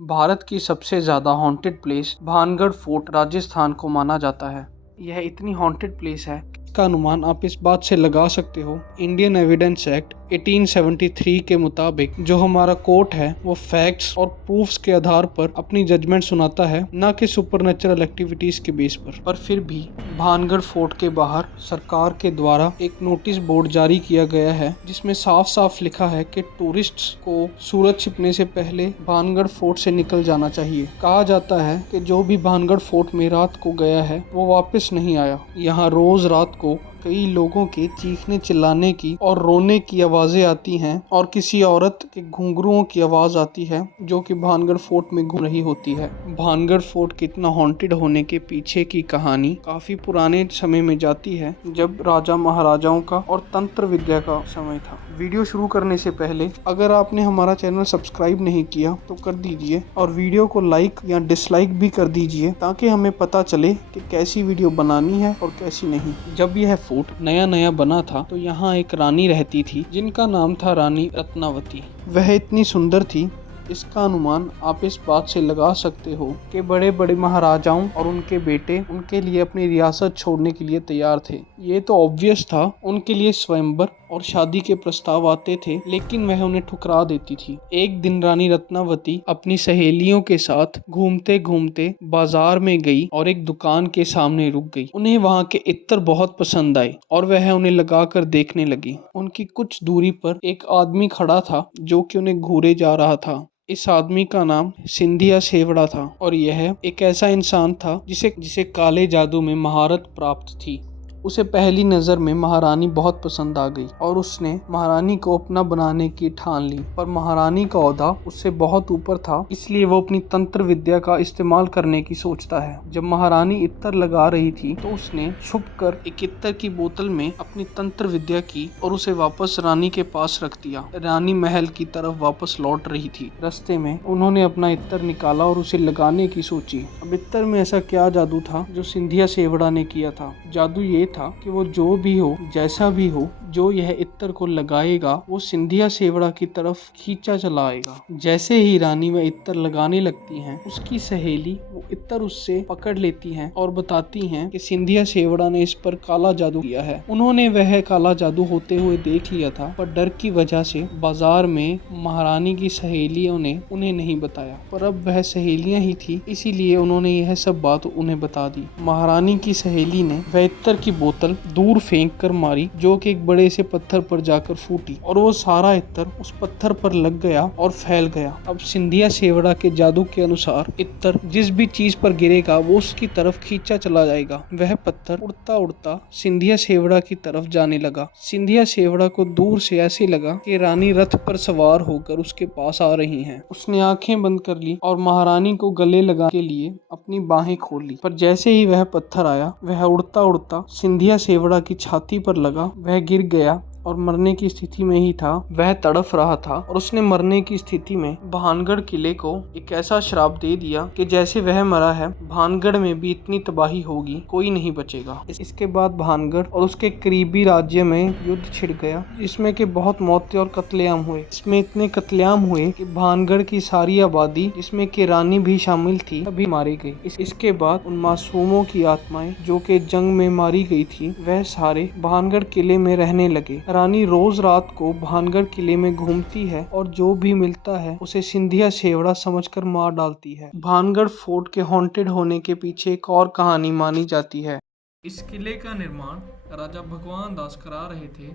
भारत की सबसे ज़्यादा haunted place Bhangarh fort Rajasthan को माना जाता है। यह इतनी हॉन्टेड प्लेस है, इसका अनुमान आप इस बात से लगा सकते हो। इंडियन एविडेंस एक्ट 1873 के मुताबिक जो हमारा कोर्ट है वो फैक्ट्स और प्रूफ्स के आधार पर अपनी जजमेंट सुनाता है, न कि सुपरनेचुरल एक्टिविटीज के बेस पर फिर भी भानगढ़ फोर्ट के बाहर सरकार के द्वारा एक नोटिस बोर्ड जारी किया गया है, जिसमें साफ साफ लिखा है कि टूरिस्ट्स को सूरज छिपने से पहले भानगढ़ फोर्ट से निकल जाना चाहिए। कहा जाता है कि जो भी भानगढ़ फोर्ट में रात को गया है वो वापस नहीं आया। यहाँ रोज रात को कई लोगों के चीखने चिल्लाने की और रोने की आवाजें आती हैं और किसी औरत के घुंघरुओं की आवाज आती है जो कि भानगढ़ फोर्ट में घूम रही होती है। भानगढ़ फोर्ट के इतना हॉन्टेड होने के पीछे की कहानी काफी पुराने समय में जाती है, जब राजा महाराजाओं का और तंत्र विद्या का समय था। वीडियो शुरू करने से पहले अगर आपने हमारा चैनल सब्सक्राइब नहीं किया तो कर दीजिए और वीडियो को लाइक या डिसलाइक भी कर दीजिए, ताकि हमें पता चले कि कैसी वीडियो बनानी है और कैसी नहीं। जब यह फोर्ट नया नया बना था तो यहाँ एक रानी रहती थी जिनका नाम था रानी रत्नावती। वह इतनी सुंदर थी, इसका अनुमान आप इस बात से लगा सकते हो कि बड़े बड़े महाराजाओं और उनके बेटे उनके लिए अपनी रियासत छोड़ने के लिए तैयार थे। ये तो ऑब्वियस था, उनके लिए स्वयंवर और शादी के प्रस्ताव आते थे, लेकिन वह उन्हें ठुकरा देती थी। एक दिन रानी रत्नावती अपनी सहेलियों के साथ घूमते घूमते बाजार में गई और एक दुकान के सामने रुक गई। उन्हें वहाँ के इत्र बहुत पसंद आए और वह उन्हें लगाकर देखने लगी। उनकी कुछ दूरी पर एक आदमी खड़ा था जो कि उन्हें घूरे जा रहा था। इस आदमी का नाम सिंधिया सेवड़ा था और यह एक ऐसा इंसान था जिसे काले जादू में महारत प्राप्त थी। उसे पहली नज़र में महारानी बहुत पसंद आ गई और उसने महारानी को अपना बनाने की ठान ली, पर महारानी का ओहदा उससे बहुत ऊपर था, इसलिए वो अपनी तंत्र विद्या का इस्तेमाल करने की सोचता है। जब महारानी इत्तर लगा रही थी तो उसने छुपकर एक इत्तर की बोतल में अपनी तंत्र विद्या की और उसे वापस रानी के पास रख दिया। रानी महल की तरफ वापस लौट रही थी। रास्ते में उन्होंने अपना इत्तर निकाला और उसे लगाने की सोची। अब इत्तर में ऐसा क्या जादू था जो सिंधिया सेवड़ा ने किया था? जादू ये था कि वो जो भी हो, जैसा भी हो, जो यह इत्तर को लगाएगा वो सिंधिया सेवड़ा की तरफ खींचा चला आएगा। जैसे ही रानी वह इत्तर लगाने लगती हैं, उसकी सहेली वो इत्तर उससे पकड़ लेती हैं और बताती हैं कि सिंधिया सेवड़ा ने इस पर काला जादू किया है। उन्होंने वह काला जादू होते हुए देख लिया था, पर डर की वजह से बाजार में महारानी की सहेलियों ने उन्हें नहीं बताया, पर अब वह सहेलियां ही थी, इसीलिए उन्होंने यह सब बात उन्हें बता दी। महारानी की सहेली ने वह इत्तर की बोतल दूर फेंक कर मारी, जो कि एक बड़े से पत्थर पर जाकर फूटी और वो सारा इत्तर उस पत्थर पर लग गया और फैल गया। अब सिंधिया सेवड़ा के जादू के अनुसार इत्तर जिस भी चीज पर गिरेगा वो उसकी तरफ खींचा चला जाएगा। वह पत्थर उड़ता उड़ता सिंधिया सेवड़ा की तरफ जाने लगा। सिंधिया सेवड़ा को दूर से ऐसे लगा कि रानी रथ पर सवार होकर उसके पास आ रही हैं। उसने आंखें बंद कर ली और महारानी को गले लगाने के लिए अपनी बाहें खोल ली, पर जैसे ही वह पत्थर आया वह उड़ता उड़ता सिंधिया सेवड़ा की छाती पर लगा। वह गिर गया और मरने की स्थिति में ही था। वह तड़फ रहा था और उसने मरने की स्थिति में भानगढ़ किले को एक ऐसा श्राप दे दिया कि जैसे वह मरा है, भानगढ़ में भी इतनी तबाही होगी, कोई नहीं बचेगा। इसके बाद भानगढ़ और उसके करीबी राज्य में युद्ध छिड़ गया, जिसमें कि बहुत मौतें और कत्लेआम हुए। इसमें इतने कत्लेआम हुए कि भानगढ़ की सारी आबादी, जिसमें कि रानी भी शामिल थी, सभी मारी गई। इसके बाद उन मासूमों की आत्माएं जो कि जंग में मारी गई थी, वह सारे भानगढ़ किले में रहने लगे। रानी रोज रात को भानगढ़ किले में घूमती है और जो भी मिलता है उसे सिंधिया सेवड़ा समझकर मार डालती है। भानगढ़ फोर्ट के हॉन्टेड होने के पीछे एक और कहानी मानी जाती है। इस किले का निर्माण राजा भगवान दास करा रहे थे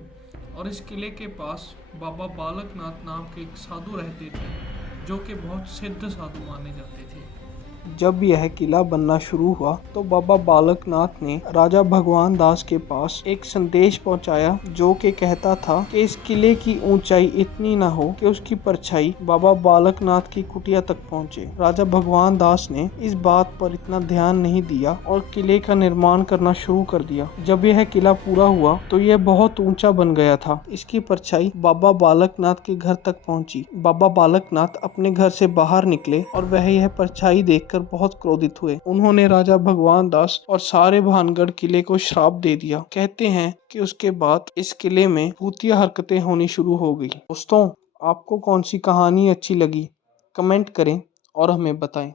और इस किले के पास बाबा बालकनाथ नाम के एक साधु रहते थे, जो कि बहुत सिद्ध साधु माने जाते थे। जब यह किला बनना शुरू हुआ तो बाबा बालकनाथ ने राजा भगवान दास के पास एक संदेश पहुंचाया, जो कि कहता था कि इस किले की ऊंचाई इतनी ना हो कि उसकी परछाई बाबा बालकनाथ की कुटिया तक पहुंचे। राजा भगवान दास ने इस बात पर इतना ध्यान नहीं दिया और किले का निर्माण करना शुरू कर दिया। जब यह किला पूरा हुआ तो यह बहुत ऊंचा बन गया था। इसकी परछाई बाबा बालकनाथ के घर तक पहुंची। बाबा बालकनाथ अपने घर से बाहर निकले और वह यह परछाई देखकर बहुत क्रोधित हुए। उन्होंने राजा भगवान दास और सारे भानगढ़ किले को श्राप दे दिया। कहते हैं कि उसके बाद इस किले में भूतिया हरकतें होनी शुरू हो गई। दोस्तों, आपको कौन सी कहानी अच्छी लगी? कमेंट करें और हमें बताएं।